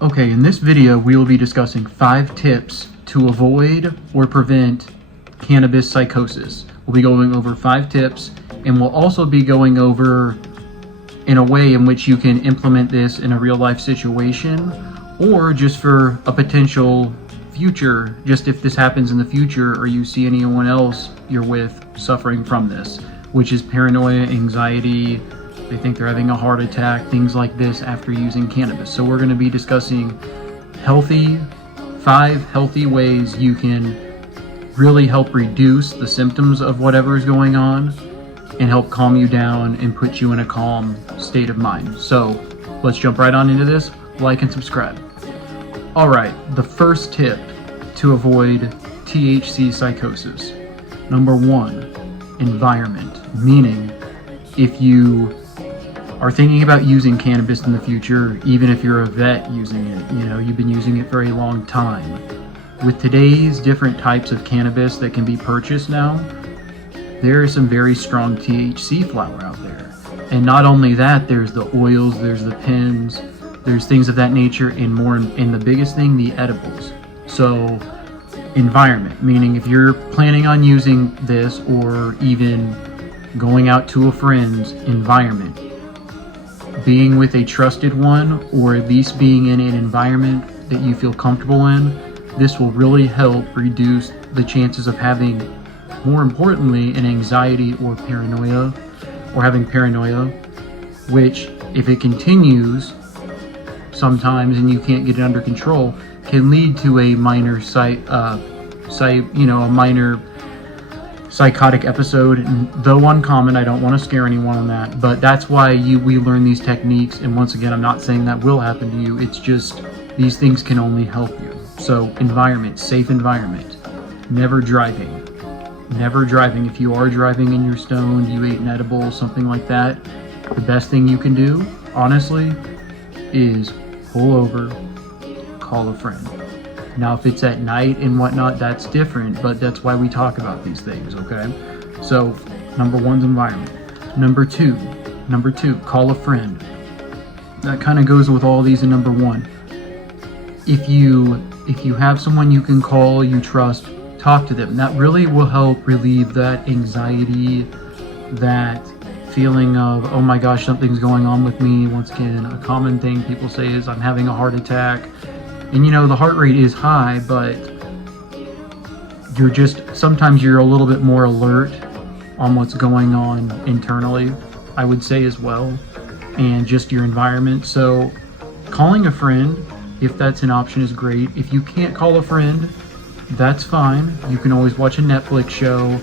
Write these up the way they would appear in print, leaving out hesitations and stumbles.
Okay, in this video we will be discussing 5 tips to avoid or prevent cannabis psychosis. We'll be going over 5 tips, and we'll also be going over in a way in which you can implement this in a real life situation, or just for a potential future, just if this happens in the future or you see anyone else you're with suffering from this, which is paranoia, anxiety, they think they're having a heart attack, things like this after using cannabis. So we're going to be discussing 5 healthy ways you can really help reduce the symptoms of whatever is going on and help calm you down and put you in a calm state of mind. So let's jump right on into this. Like and subscribe. All right, the first tip to avoid THC psychosis. Number 1, environment. Meaning, if you are thinking about using cannabis in the future, even if you're a vet using it, you've been using it for a long time. With today's different types of cannabis that can be purchased now, there is some very strong THC flower out there. And not only that, there's the oils, there's the pens, there's things of that nature, and the biggest thing, the edibles. So environment, meaning if you're planning on using this or even going out to a friend's environment, being with a trusted one, or at least being in an environment that you feel comfortable in, this will really help reduce the chances of having, more importantly, an anxiety or paranoia, or having paranoia, which, if it continues sometimes and you can't get it under control, can lead to a minor a minor psychotic episode. And though uncommon, I don't want to scare anyone on that, but that's why we learn these techniques. And once again, I'm not saying that will happen to you, it's just these things can only help you. So environment, safe environment. Never driving. If you are driving and you're stoned, you ate an edible, something like that, the best thing you can do, honestly, is pull over, call a friend. Now, if it's at night and whatnot, that's different, but that's why we talk about these things, okay? So, number 1's environment. Number two, call a friend. That kind of goes with all these in number 1. If you have someone you can call, you trust, talk to them. That really will help relieve that anxiety, that feeling of, oh my gosh, something's going on with me. Once again, a common thing people say is, I'm having a heart attack. And the heart rate is high, but sometimes you're a little bit more alert on what's going on internally, I would say, as well, and just your environment. So calling a friend, if that's an option, is great. If you can't call a friend, that's fine. You can always watch a Netflix show.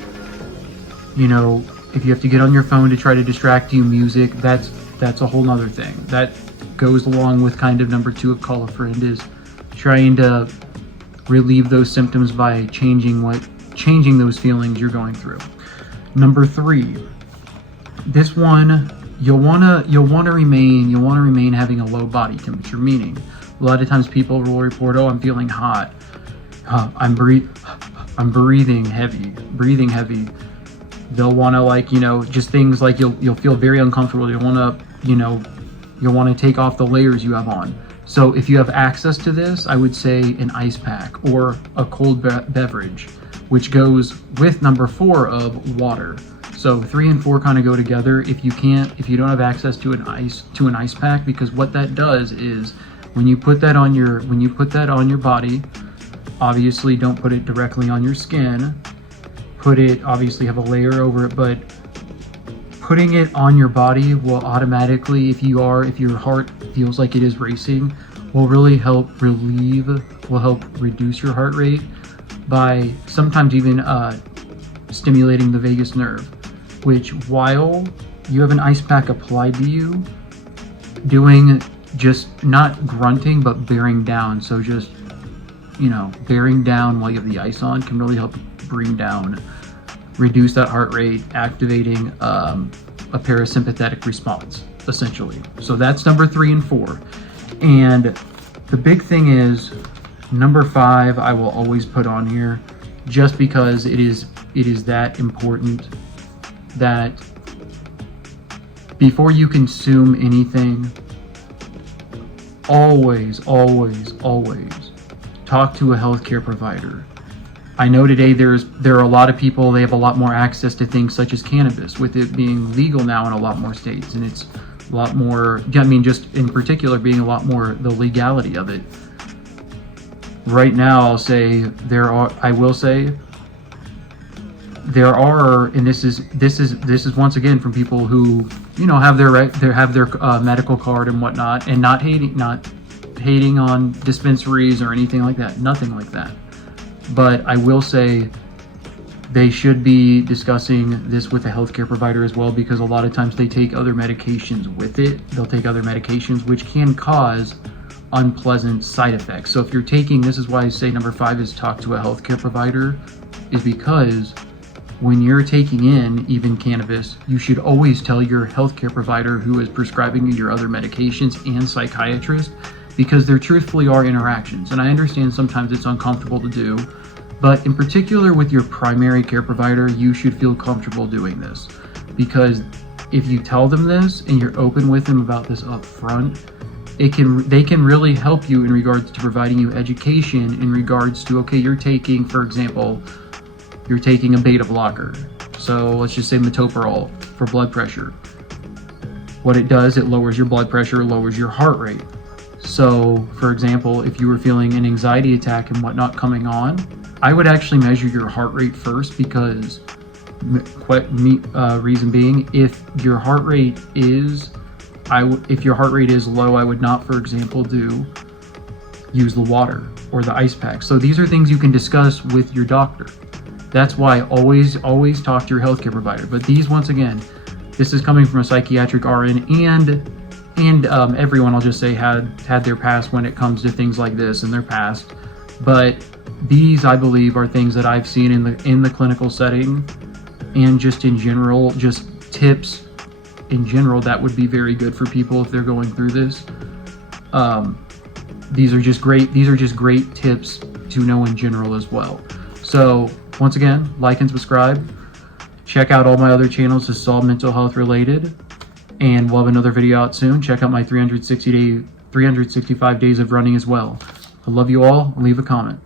If you have to get on your phone to try to distract you, music, that's a whole nother thing. That goes along with kind of number 2 of call a friend, is trying to relieve those symptoms by changing those feelings you're going through. Number 3, this one, you'll wanna remain having a low body temperature. Meaning, a lot of times people will report, oh, I'm feeling hot, I'm breathing heavy. They'll want to, just things like you'll feel very uncomfortable. You'll want to take off the layers you have on. So if you have access to this, I would say an ice pack or a cold beverage, which goes with number 4 of water. So 3 and 4 kind of go together. If you don't have access to an ice pack, because what that does is when you put that on your body, obviously don't put it directly on your skin. Obviously have a layer over it, but putting it on your body will automatically, if your heart feels like it is racing, will really help reduce your heart rate by sometimes even stimulating the vagus nerve, which, while you have an ice pack applied to you, doing just not grunting but bearing down, so just bearing down while you have the ice on, can really help reduce that heart rate, activating a parasympathetic response, essentially. So that's number 3 and 4. And the big thing is, number 5 I will always put on here, just because it is that important, that before you consume anything, always talk to a healthcare provider. I know today there are a lot of people, they have a lot more access to things such as cannabis, with it being legal now in a lot more states, and it's a lot more, I mean, just in particular being a lot more the legality of it. Right now, I will say there are, and this is once again from people who, you know, have their medical card and whatnot, and not hating on dispensaries or anything like that, nothing like that. But I will say they should be discussing this with a healthcare provider as well, because a lot of times they take other medications with it. They'll take other medications which can cause unpleasant side effects. So if you're taking, this is why I say number 5 is talk to a healthcare provider, is because when you're taking in even cannabis, you should always tell your healthcare provider who is prescribing you your other medications and psychiatrist, because there truthfully are interactions. And I understand sometimes it's uncomfortable to do, but in particular with your primary care provider, you should feel comfortable doing this, because if you tell them this and you're open with them about this up front, they can really help you in regards to providing you education in regards to, okay, you're taking, for example, you're taking a beta blocker. So let's just say metoprolol for blood pressure. What it does, it lowers your blood pressure, lowers your heart rate. So, for example, if you were feeling an anxiety attack and whatnot coming on, I would actually measure your heart rate first, because reason being, if your heart rate is low, I would not, for example, use the water or the ice pack. So these are things you can discuss with your doctor. That's why always talk to your healthcare provider. But these, once again, this is coming from a psychiatric RN, and everyone, I'll just say, had their past when it comes to things like this in their past. But these, I believe, are things that I've seen in the clinical setting, and just in general, just tips in general that would be very good for people if they're going through this. These are just great tips to know in general as well. So once again, like and subscribe. Check out all my other channels. This is all mental health related. And we'll have another video out soon. Check out my 365 days of running as well. I love you all. Leave a comment.